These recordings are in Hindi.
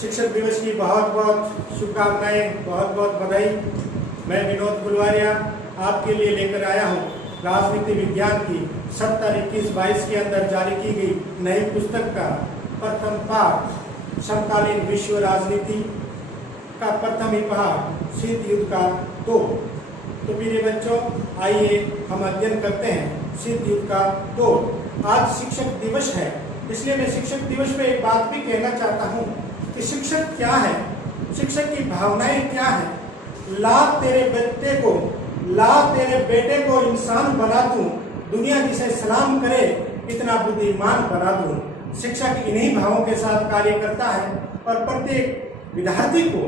शिक्षक दिवस की बहुत बहुत शुभकामनाएं, बहुत बहुत बधाई। मैं विनोद गुलवारिया आपके लिए लेकर आया हूं राजनीति विज्ञान की 70-21-22 के अंदर जारी की गई नई पुस्तक का प्रथम पाठ समकालीन विश्व राजनीति का प्रथम ही पाठ शीत युद्ध का 2। तो मेरे बच्चों, आइए हम अध्ययन करते हैं शीत युद्ध का 2। आज शिक्षक दिवस है, इसलिए मैं शिक्षक दिवस पे एक बात भी कहना चाहता हूँ कि शिक्षक क्या है, शिक्षक की भावनाएं क्या है। ला तेरे बेटे को इंसान बना दूं, दुनिया जिसे सलाम करे इतना बुद्धिमान बना दूं। शिक्षक इन्हीं भावों के साथ कार्य करता है और प्रत्येक विद्यार्थी को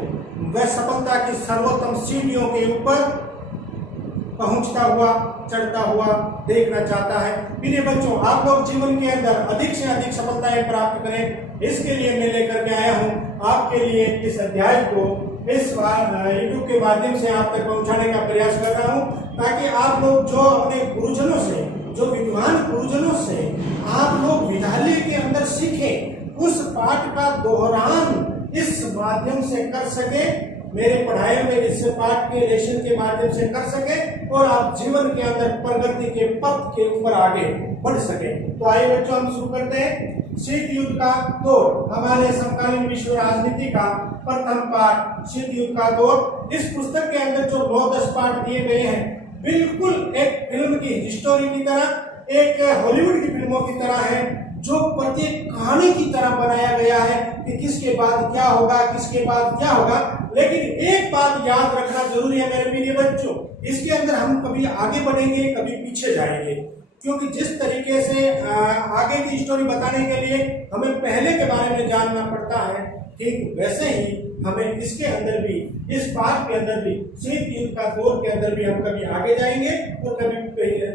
वह सफलता की सर्वोत्तम सीढ़ियों के ऊपर पहुंचता हुआ, चढ़ता हुआ देखना चाहता है। मेरे बच्चों, आप लोग जीवन के अंदर अधिक से अधिक सफलताएं प्राप्त करें, इसके लिए मैं लेकर के आया हूं आपके लिए इस अध्याय को इस यूट्यूब के माध्यम से आप तक पहुंचाने का प्रयास कर रहा हूं, ताकि आप लोग जो अपने गुरुजनों से, जो विद्वान गुरुजनों से आप लोग विद्यालय के अंदर सीखें, उस पाठ का दोहरान इस माध्यम से कर सके, मेरे पढ़ाई में इस पाठ के लेसन के माध्यम से कर सके और आप जीवन के अंदर प्रगति के पथ के ऊपर आगे बढ़ सके। तो आइए बच्चों, हम शुरू करते हैं शीत युद्ध का 2, हमारे समकालीन विश्व राजनीति का प्रथम पाठ शीत युद्ध का 2। इस पुस्तक के अंदर जो 9-10 पाठ दिए गए हैं, बिल्कुल एक फिल्म की स्टोरी की तरह, एक हॉलीवुड की फिल्मों की तरह है, जो प्रत्येक कहानी की तरह बनाया गया है कि किसके बाद क्या होगा, किसके बाद क्या होगा। लेकिन एक बात याद रखना जरूरी है मेरे प्रिय बच्चों, इसके अंदर हम कभी आगे बढ़ेंगे, कभी पीछे जाएंगे, क्योंकि जिस तरीके से आगे की स्टोरी बताने के लिए हमें पहले के बारे में जानना पड़ता है, ठीक वैसे ही हमें इसके अंदर भी, इस पाठ के अंदर भी, शीत युद्ध का 2 के अंदर भी हम कभी आगे जाएंगे और कभी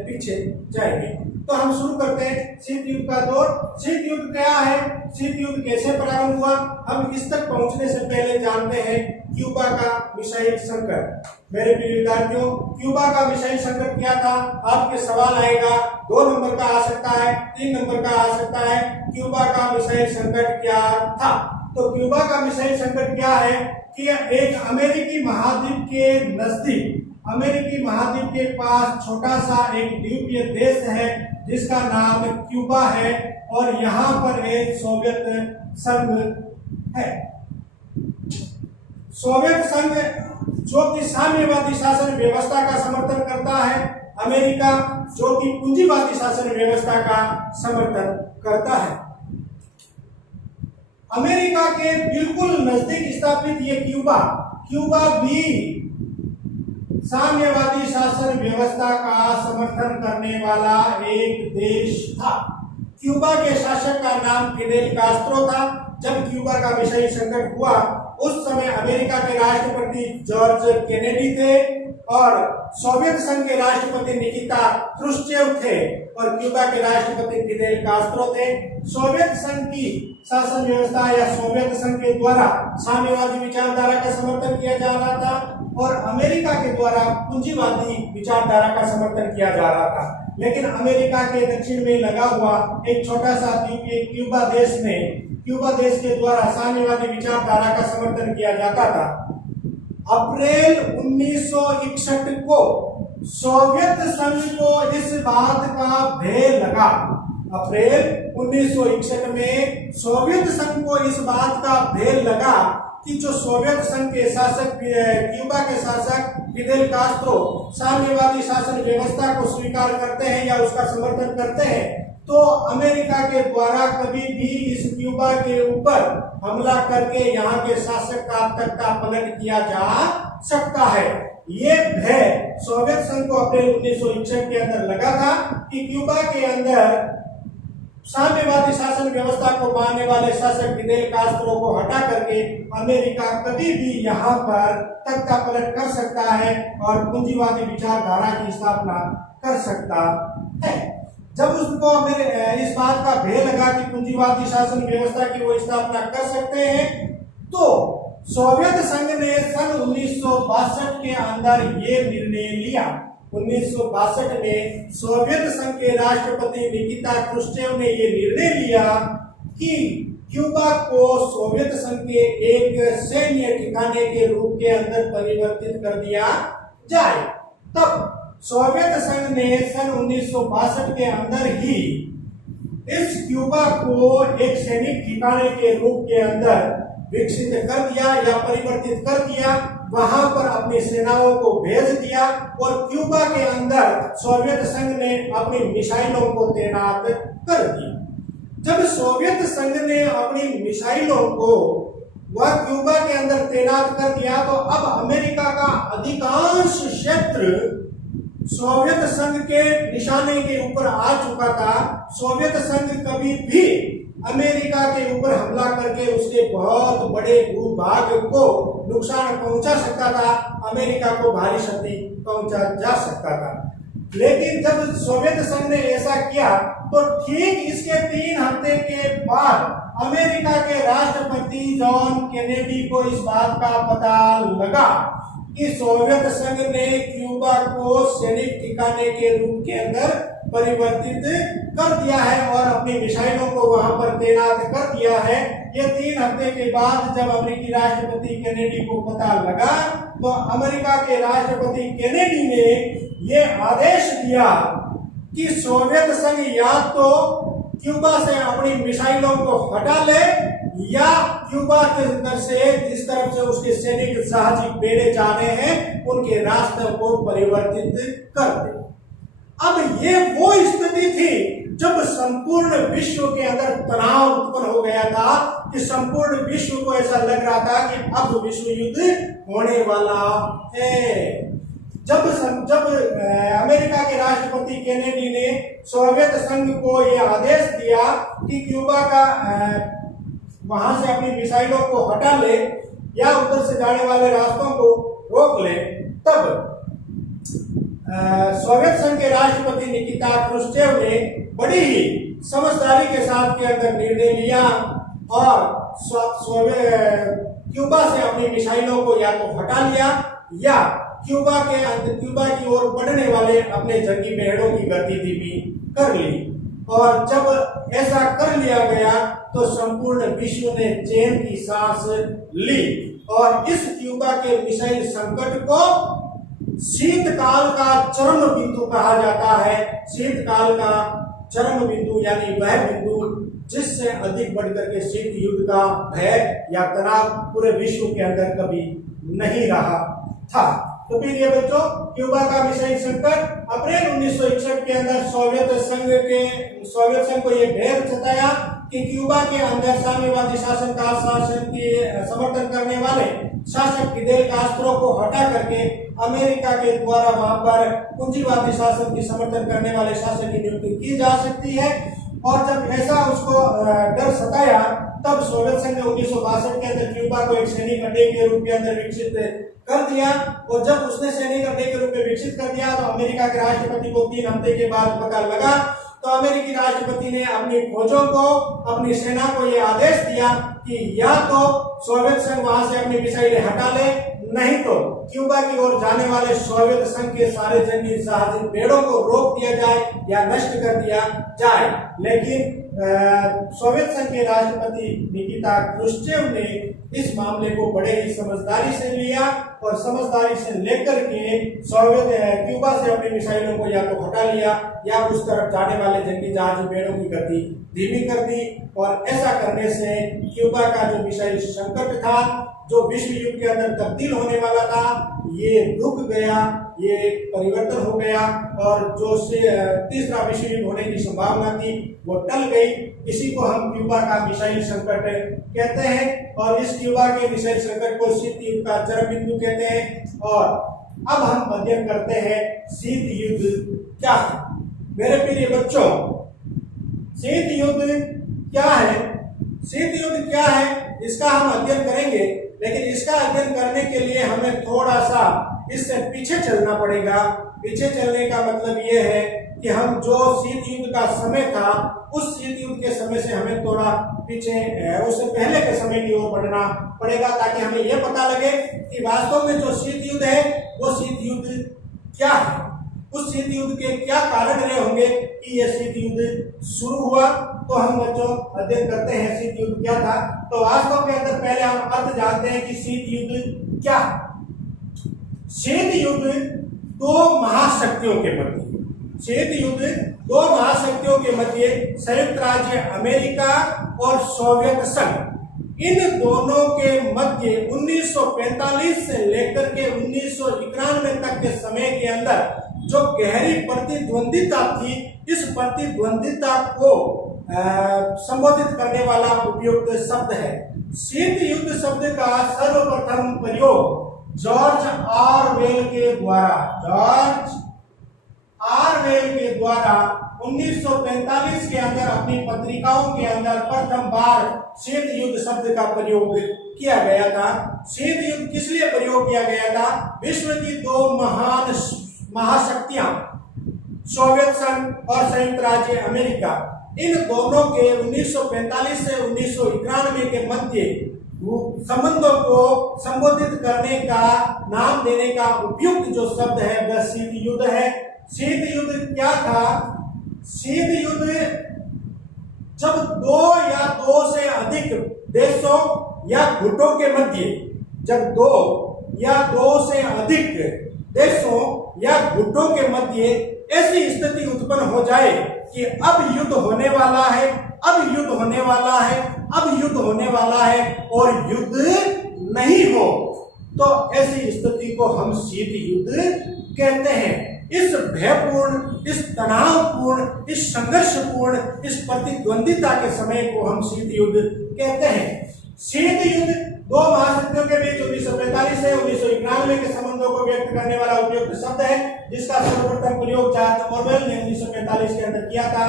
पीछे जाएंगे। तो हम शुरू करते हैं शीत युद्ध का 2। शीत युद्ध क्या है, शीत युद्ध कैसे प्रारंभ हुआ, हम इस तक पहुंचने से पहले जानते हैं क्यूबा का मिसाइल संकट। मेरे प्रिय विद्यार्थियों, क्यूबा का मिसाइल संकट क्या था, आपके सवाल आएगा। 2 नंबर का आ सकता है, 3 नंबर का आ सकता है। क्यूबा का मिसाइल संकट क्या था? तो क्यूबा का मिसाइल संकट क्या है कि एक अमेरिकी महाद्वीप के नजदीक, अमेरिकी महाद्वीप के पास छोटा सा एक द्वीपीय देश है जिसका नाम क्यूबा है, और यहाँ पर एक सोवियत संघ है। सोवियत संघ जो कि साम्यवादी शासन व्यवस्था का समर्थन करता है, अमेरिका जो कि पूंजीवादी शासन व्यवस्था का समर्थन करता है। अमेरिका के बिल्कुल नजदीक स्थापित ये क्यूबा भी साम्यवादी शासन व्यवस्था का समर्थन करने वाला एक देश था। क्यूबा के शासक का नाम फिडेल कास्ट्रो था। जब क्यूबा का मिसाइल संकट हुआ, उस समय अमेरिका के राष्ट्रपति जॉर्ज केनेडी थे और सोवियत संघ के राष्ट्रपति निकिता क्रुश्चेव थे और क्यूबा के राष्ट्रपति फिडेल कास्ट्रो थे। सोवियत संघ की शासन व्यवस्था या सोवियत संघ के द्वारा साम्यवादी विचारधारा का समर्थन किया जा रहा था और अमेरिका के द्वारा पूंजीवादी विचारधारा का समर्थन किया जा रहा था। लेकिन अमेरिका के दक्षिण में लगा हुआ एक छोटा सा द्वीप क्यूबा देश के द्वारा साम्यवादी विचारधारा का समर्थन किया जाता था। अप्रैल 1961 को सोवियत संघ को इस बात का भय लगा। अप्रैल 1961 में सोवियत संघ को इस बात का भय लगा कि जो सोवियत संघ के शासक, क्यूबा के शासक फिडेल कास्ट्रो साम्यवादी शासन व्यवस्था को स्वीकार करते हैं या उसका समर्थन करते हैं, तो अमेरिका के द्वारा कभी भी इस क्यूबा के ऊपर हमला करके यहाँ के शासक का तख्ता पलट किया जा सकता है। ये भय सोवियत संघ को अप्रैल 1961 के अंदर लगा था कि क्यूबा के अंदर साम्यवादी शासन व्यवस्था को मानने वाले शासक फिडेल कास्ट्रो को हटा करके अमेरिका कभी भी यहाँ पर तख्ता पलट कर सकता है और पूंजीवादी विचारधारा की स्थापना कर सकता है। जब उसको इस बात का भय लगा कि पूंजीवादी शासन व्यवस्था की वो स्थापना कर सकते हैं, तो सोवियत संघ ने सन 1962 के अंदर ये निर्णय लिया। 1962 में सोवियत संघ के राष्ट्रपति निकिता क्रुश्चेव ने ये निर्णय लिया कि क्यूबा को सोवियत संघ के एक सैन्य ठिकाने के रूप के अंदर परिवर्तित कर दिया जाए। तब सोवियत संघ ने सन 1962 के अंदर ही इस क्यूबा को एक सैनिक ठिकाने के रूप के अंदर विकसित कर दिया या परिवर्तित कर दिया, वहां पर अपनी सेनाओं को भेज दिया और क्यूबा के अंदर सोवियत संघ ने अपनी मिसाइलों को तैनात कर दिया। जब सोवियत संघ ने अपनी मिसाइलों को वह क्यूबा के अंदर तैनात कर दिया तो अब अमेरिका का अधिकांश क्षेत्र सोवियत संघ के निशाने के ऊपर आ चुका था। सोवियत संघ कभी भी अमेरिका के ऊपर हमला करके उसके बहुत बड़े भूभाग को नुकसान पहुंचा सकता था, अमेरिका को भारी क्षति पहुंचा जा सकता था। लेकिन जब सोवियत संघ ने ऐसा किया तो ठीक इसके 3 हफ्ते के बाद अमेरिका के राष्ट्रपति जॉन केनेडी को इस बात का पता लगा कि सोवियत संघ ने क्यूबा को सैनिक ठिकाने के रूप के अंदर परिवर्तित कर दिया है और अपनी मिसाइलों को वहां पर तैनात कर दिया है। ये 3 हफ्ते के बाद जब अमेरिकी राष्ट्रपति केनेडी को पता लगा तो अमेरिका के राष्ट्रपति केनेडी ने ये आदेश दिया कि सोवियत संघ या तो क्यूबा से अपनी मिसाइलों को हटा ले या क्यूबा के अंदर से जिस तरफ से उसके सैनिक जहाज बेड़े जा रहे हैं उनके रास्ते को परिवर्तित कर दे। अब ये वो स्थिति थी जब संपूर्ण विश्व के अंदर तनाव उत्पन्न हो गया था कि संपूर्ण विश्व को ऐसा लग रहा था कि अब विश्व युद्ध होने वाला है। जब अमेरिका के राष्ट्रपति केनेडी ने सोवियत संघ को यह आदेश दिया कि क्यूबा का वहां से अपनी मिसाइलों को हटा ले या उधर से जाने वाले रास्तों को रोक ले, तब सोवियत संघ के राष्ट्रपति निकिता क्रुश्चेव ने बड़ी ही समझदारी के साथ के अंदर निर्णय लिया और क्यूबा से अपनी मिसाइलों को या तो हटा लिया या क्यूबा की ओर बढ़ने वाले अपने जंगी बेड़ों की गति धीमी कर ली। और जब ऐसा कर लिया गया तो संपूर्ण विश्व ने चैन की सांस ली और इस क्यूबा के मिसाइल संकट को शीतकाल का चरम बिंदु कहा जाता है। शीतकाल का चरम बिंदु यानी वह बिंदु जिससे अधिक बढ़कर के शीत युद्ध का भय या तनाव पूरे विश्व के अंदर कभी नहीं रहा था। तो फिर ये बच्चों, क्यूबा का मिसाइल संकट अप्रैल 1961 के अंदर सोवियत संघ को यह भय सताया कि क्यूबा के अंदर साम्यवादी शासन का समर्थन करने वाले शासक फिदेल कास्त्रो को हटा करके अमेरिका के द्वारा वहां पर पूंजीवादी शासन की समर्थन करने वाले शासक की नियुक्ति की जा सकती है। और जब ऐसा उसको डर सताया तब सोवियत संघ ने 1962 के अंदर क्यूबा को एक सैनिक अड्डे के रूप के अंदर विकसित कर दिया। और जब उसने सैनिक अड्डे के रूप में विकसित कर दिया तो अमेरिका के राष्ट्रपति को 3 हफ्ते के बाद पता लगा तो अमेरिकी राष्ट्रपति ने अपनी फौजों को, अपनी सेना को यह आदेश दिया कि या तो सोवियत संघ वहां से अपनी मिसाइलें हटा ले, नहीं तो क्यूबा की ओर जाने वाले सोवियत संघ के सारे जंगी जहाज बेड़ों को रोक दिया जाए या नष्ट कर दिया जाए। लेकिन सोवियत संघ के राष्ट्रपति निकिता क्रुश्चेव ने इस मामले को बड़े ही समझदारी से लिया और समझदारी से लेकर के क्यूबा से अपनी मिसाइलों को या तो हटा लिया या उस तरफ जाने वाले जंगी जहाज बेड़ों की गति धीमी कर दी। और ऐसा करने से क्यूबा का जो मिसाइल संकट था, जो विश्व युद्ध के अंदर तब्दील होने वाला था, ये रुक गया, ये परिवर्तन हो गया और जो तीसरा विश्व युद्ध होने की संभावना थी वो टल गई। इसी को हम क्यूबा का मिसाइल संकट कहते हैं और इस क्यूबा के मिसाइल संकट को शीत युद्ध का चरम बिंदु कहते हैं। और अब हम अध्ययन करते हैं शीत युद्ध क्या है। मेरे प्रिय बच्चों, शीत युद्ध क्या है? शीत युद्ध क्या है इसका हम अध्ययन करेंगे, लेकिन इसका अध्ययन करने के लिए हमें थोड़ा सा इससे पीछे चलना पड़ेगा। पीछे चलने का मतलब ये है कि हम जो शीत युद्ध का समय था उस शीत युद्ध के समय से हमें थोड़ा पीछे, उससे पहले के समय की ओर बढ़ना पड़ेगा ताकि हमें यह पता लगे कि वास्तव में जो शीत युद्ध है वो शीत युद्ध क्या है, उस शीत युद्ध के क्या कारण रहे होंगे कि यह शीत युद्ध शुरू हुआ। तो हम बच्चों अध्ययन करते हैं शीत युद्ध क्या था। तो वास्तव के अंदर पहले हम अर्थ जानते हैं कि शीत युद्ध क्या है। शीत युद्ध दो महाशक्तियों के मध्य, शीत युद्ध दो महाशक्तियों के मध्य संयुक्त राज्य अमेरिका और सोवियत संघ, इन दोनों के मध्य 1945 से लेकर के 1991 तक के समय के अंदर जो गहरी प्रतिद्वंदिता थी, इस प्रतिद्वंदिता को संबोधित करने वाला उपयुक्त शब्द है। शीत युद्ध शब्द का सर्वप्रथम प्रयोग जॉर्ज ऑरवेल के द्वारा 1945 के अंदर अपनी पत्रिकाओं के अंदर प्रथम बार शीत युद्ध शब्द का प्रयोग किया गया था। शीत युद्ध किस लिए प्रयोग किया गया था? विश्व की दो महान महाशक्तियां सोवियत संघ और संयुक्त राज्य अमेरिका, इन दोनों के 1945 से 1991 के मध्य संबंधों को संबोधित करने का, नाम देने का उपयुक्त जो शब्द है वह शीत युद्ध है। शीत युद्ध क्या था? शीत युद्ध जब दो या दो से अधिक देशों या गुटों के मध्य, जब दो या दो से अधिक देशों या गुटों के मध्य ऐसी स्थिति उत्पन्न हो जाए कि अब युद्ध होने वाला है, अब युद्ध होने वाला है, अब युद्ध होने वाला है और युद्ध नहीं हो, तो ऐसी स्थिति को हम शीत युद्ध कहते हैं। इस भयपूर्ण, इस तनावपूर्ण, इस संघर्षपूर्ण, इस प्रतिद्वंदिता के समय को हम शीत युद्ध कहते हैं। शीत युद्ध दो महाशक्तियों के बीच 1945 से 1991 के संबंधों को व्यक्त करने वाला उपयुक्त शब्द है, जिसका सर्वप्रथम प्रयोग जॉर्ज ऑरवेल ने 1945 के अंदर किया था।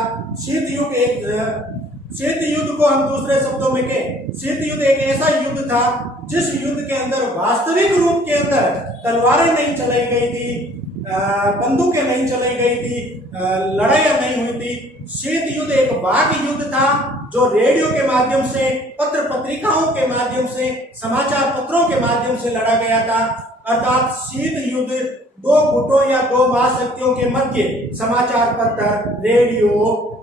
शीत युद्ध को हम दूसरे शब्दों में कहें, शीत युद्ध एक ऐसा युद्ध था जिस युद्ध के अंदर वास्तविक रूप के अंदर तलवारें नहीं चलाई गई थी, बंदूकें नहीं चलाई गई थी, लड़ाइयां नहीं हुई थी। शीत युद्ध एक वाक युद्ध था जो रेडियो के माध्यम से, पत्र पत्रिकाओं के माध्यम से, समाचार पत्रों के माध्यम से लड़ा गया था। अर्थात शीत युद्ध दो गुटों या दो महाशक्तियों के मध्य समाचार पत्र, रेडियो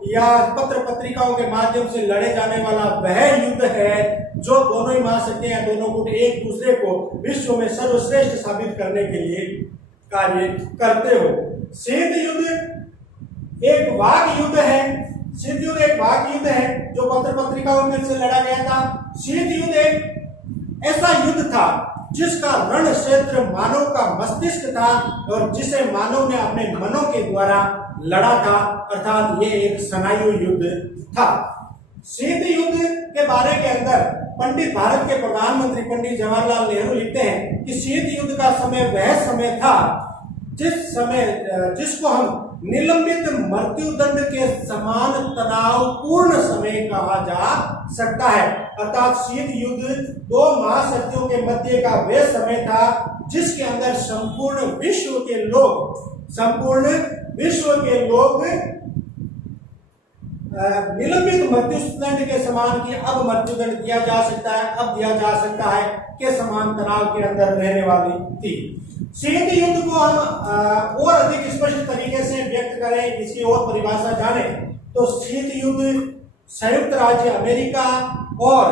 या पत्र पत्रिकाओं के माध्यम से लड़े जाने वाला वह युद्ध है जो दोनों ही महाशक्तियां, दोनों गुट एक दूसरे को विश्व में सर्वश्रेष्ठ साबित करने के लिए कार्य करते हो। शीत युद्ध एक वाक युद्ध है, शीत युद्ध एक वाक युद्ध है जो पत्र पत्रिकाओं में से लड़ा गया था। शीत युद्ध एक ऐसा युद्ध था जिसका रण क्षेत्र मानव का मस्तिष्क था और जिसे मानव ने अपने मनों के द्वारा लड़ा था, अर्थात ये एक स्नायु युद्ध था। शीत युद्ध के बारे के अंदर पंडित, भारत के प्रधानमंत्री पंडित जवाहरलाल नेहरू लिखते हैं कि शीत युद्ध का समय वह समय था जिसको हम निलंबित मृत्युदंड के समान तनावपूर्ण समय कहा जा सकता है। अर्थात शीत युद्ध दो महाशक्तियों के मध्य का वह समय था जिसके अंदर संपूर्ण विश्व के लोग निलंबित मृत्युदंड के समान की अब मृत्युदंड दिया जा सकता है, अब दिया जा सकता है के समान तनाव के अंदर रहने वाली थी। शीत युद्ध को हम और अधिक स्पष्ट तरीके से व्यक्त करें, इसकी और परिभाषा जाने तो शीत युद्ध संयुक्त राज्य अमेरिका और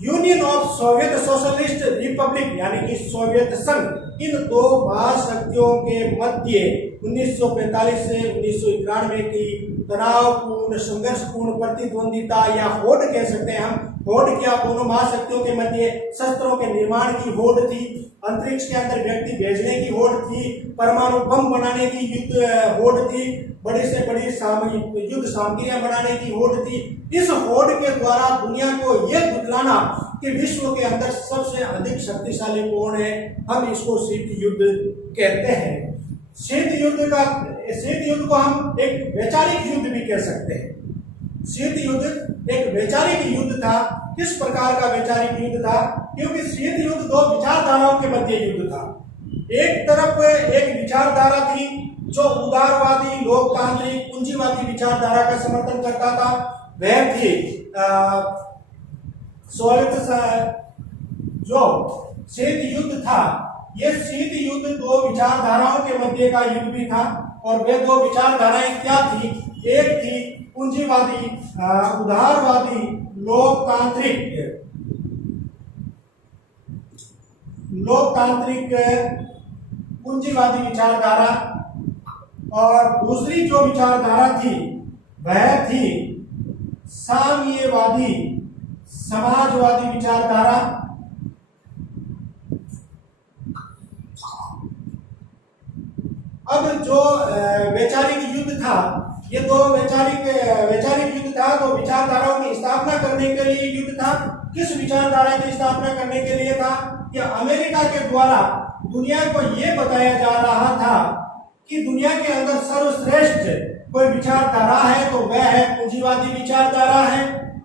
union of Soviet socialist Republic यानी कि सोवियत संघ, इन दो महाशक्तियों के मध्य 1945 से 1991 की तनावपूर्ण, संघर्षपूर्ण प्रतिद्वंदिता या होड़ कह सकते हैं हम, होड़ क्या, दोनों महाशक्तियों के मध्य शस्त्रों के निर्माण की होड़ थी, अंतरिक्ष के अंदर व्यक्ति भेजने की होड़ थी, परमाणु बम बनाने की होड़ थी, बड़ी से बड़ी युद्ध सामग्रियां बनाने की होड़ थी। इस होड़ के द्वारा दुनिया को यह बतलाना कि विश्व के अंदर सबसे अधिक शक्तिशाली कौन है, हम इसको शीत युद्ध कहते हैं। शीत युद्ध को हम एक वैचारिक युद्ध भी कह सकते हैं। शीत युद्ध एक वैचारिक युद्ध था। किस प्रकार का वैचारिक युद्ध था? क्योंकि शीत युद्ध दो विचारधाराओं के मध्य युद्ध था। एक तरफ एक विचारधारा थी जो उदारवादी, लोकतांत्रिक, पूंजीवादी विचारधारा का समर्थन करता था, वह थी सोवियत जो शीत युद्ध था। यह शीत युद्ध दो विचारधाराओं के मध्य का युद्ध भी था और वे दो विचारधाराएं क्या थी? एक थी पूंजीवादी उदारवादी लोकतांत्रिक पूंजीवादी विचारधारा, और दूसरी जो विचारधारा थी वह थी साम्यवादी समाजवादी विचारधारा। अब जो वैचारिक युद्ध था, ये दो वैचारिक युद्ध था, तो विचारधाराओं की स्थापना करने के लिए युद्ध था। किस विचारधारा की स्थापना करने के लिए था कि अमेरिका के द्वारा दुनिया को यह बताया जा रहा था कि दुनिया के अंदर सर्वश्रेष्ठ कोई विचारधारा है तो वह है पूंजीवादी विचारधारा है,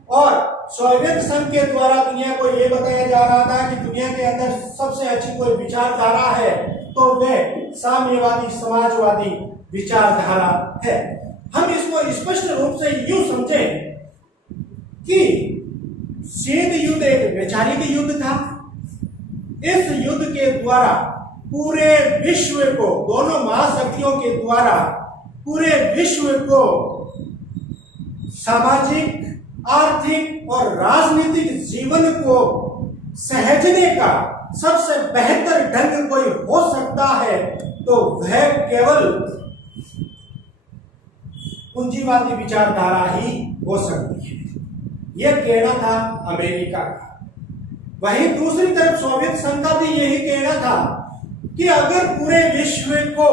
और सोवियत संघ के द्वारा दुनिया को यह बताया जा रहा था कि दुनिया के अंदर सबसे अच्छी कोई विचारधारा है तो वह साम्यवादी समाजवादी विचारधारा है। हम इसको स्पष्ट रूप से यूं समझें कि शीत युद्ध एक वैचारिक युद्ध था। इस युद्ध के द्वारा पूरे विश्व को, दोनों महाशक्तियों के द्वारा पूरे विश्व को सामाजिक, आर्थिक और राजनीतिक जीवन को सहेजने का सबसे बेहतर ढंग कोई हो सकता है तो वह केवल पूंजीवादी विचारधारा ही हो सकती है। यह कहना था अमेरिका का। वहीं दूसरी तरफ सोवियत संघ का भी यही कहना था कि अगर पूरे विश्व को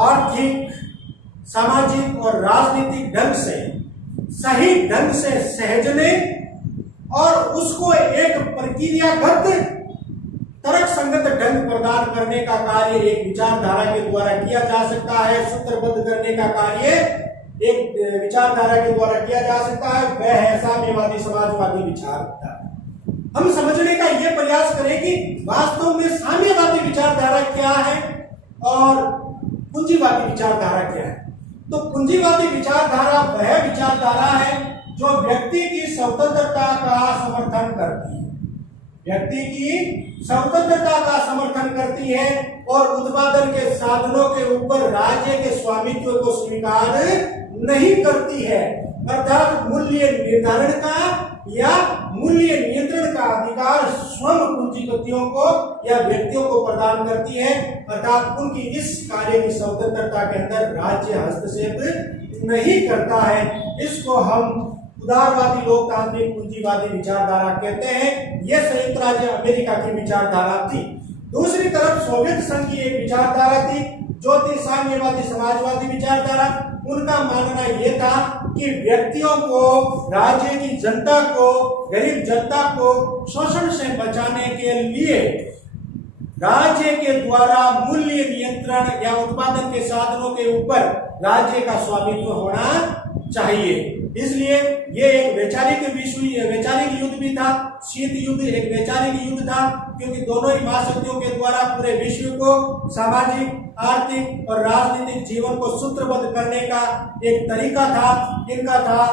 आर्थिक, सामाजिक और राजनीतिक ढंग से सही ढंग से सहेजने और उसको एक प्रक्रियागत तर्क संगत ढंग प्रदान करने का कार्य एक विचारधारा के द्वारा किया जा सकता है, सूत्रबद्ध करने का कार्य एक विचारधारा के द्वारा किया जा सकता है, वह है साम्यवादी समाजवादी विचारधारा। हम समझने का यह प्रयास करें कि वास्तव में साम्यवादी विचारधारा क्या है और पूंजीवादी विचारधारा क्या है। तो पूंजीवादी विचारधारा वह विचारधारा है जो व्यक्ति की स्वतंत्रता का समर्थन करती है, व्यक्ति की स्वतंत्रता का समर्थन करती है और उत्पादन के साधनों के ऊपर राज्य के स्वामित्व को स्वीकार नहीं करती है, अर्थात मूल्य निर्धारण का या मूल्य नियंत्रण का अधिकार स्वयं पूंजीपतियों को या व्यक्तियों को प्रदान करती है, अर्थात उनकी इस कार्य की स्वतंत्रता के अंदर राज्य हस्तक्षेप नहीं करता है। इसको हम उदारवादी लोकतांत्रिक पूंजीवादी विचारधारा कहते हैं। यह संयुक्त राज्य अमेरिका की विचारधारा थी। दूसरी तरफ सोवियत संघ की एक विचारधारा थी जो थी साम्यवादी समाजवादी विचारधारा। उनका मानना यह था कि व्यक्तियों को, राज्य की जनता को, गरीब जनता को शोषण से बचाने के लिए राज्य के द्वारा मूल्य नियंत्रण या उत्पादन के साधनों के ऊपर राज्य का स्वामित्व होना चाहिए। इसलिए ये एक वैचारिक युद्ध भी था। शीत युद्ध एक वैचारिक युद्ध था क्योंकि दोनों ही महाशक्तियों के द्वारा पूरे विश्व को सामाजिक, आर्थिक और राजनीतिक जीवन को सूत्रबद्ध करने का एक तरीका था। इनका था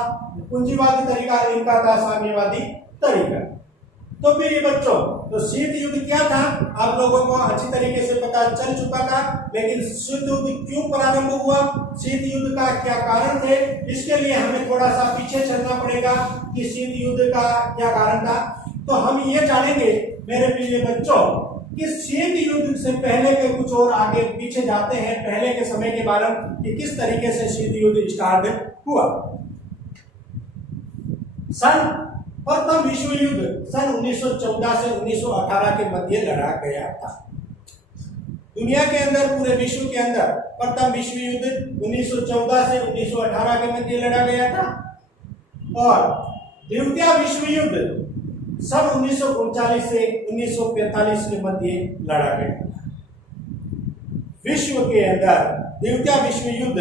पूंजीवादी तरीका, इनका था साम्यवादी तरीका। तो फिर ये बच्चों, तो शीत युद्ध क्या था आप लोगों को अच्छी तरीके से पता चल चुका था, लेकिन शीत युद्ध क्यों प्रारंभ हुआ, शीत युद्ध का क्या कारण थे, इसके लिए हमें थोड़ा सा पीछे चलना पड़ेगा कि शीत युद्ध का क्या कारण था। तो हम ये जानेंगे मेरे प्रिय बच्चों कि शीत युद्ध से पहले के कुछ और आगे पीछे जाते हैं, पहले के समय के बारे में कि किस तरीके से शीत युद्ध स्टार्ट हुआ। प्रथम विश्व युद्ध सन 1914 से 1918 के मध्य लड़ा गया था। दुनिया के अंदर, पूरे विश्व के अंदर प्रथम विश्व युद्ध 1914 से 1918 के मध्य लड़ा गया था और द्वितीय विश्व युद्ध सन 1939 से 1945 के मध्य लड़ा गया था। विश्व के अंदर द्वितीय विश्व युद्ध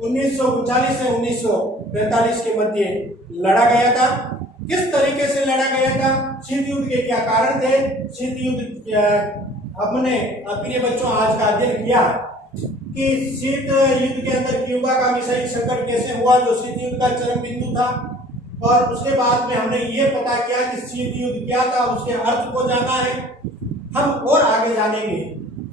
1939 से 1945 के मध्य लड़ा गया था। किस तरीके से लड़ा गया था, शीत युद्ध के क्या कारण थे, शीत युद्ध हमने प्रिय बच्चों आज का अध्ययन किया कि शीत युद्ध के अंदर क्यूबा का मिसाइल संकट कैसे हुआ जो शीत युद्ध का चरम बिंदु था, और उसके बाद में हमने ये पता किया कि शीत युद्ध क्या था, उसके अर्थ को जाना है। हम और आगे जानेंगे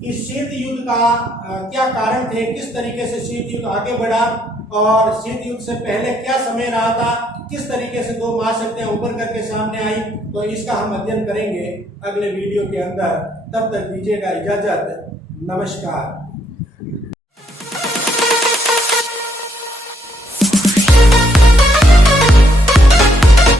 कि शीत युद्ध का क्या कारण थे, किस तरीके से शीत युद्ध आगे बढ़ा और शीत युद्ध से पहले क्या समय रहा था, किस तरीके से दो महाशक्तियां उभर करके सामने आई, तो इसका हम अध्ययन करेंगे अगले वीडियो के अंदर। तब तक दीजिएगा इजाजत। नमस्कार।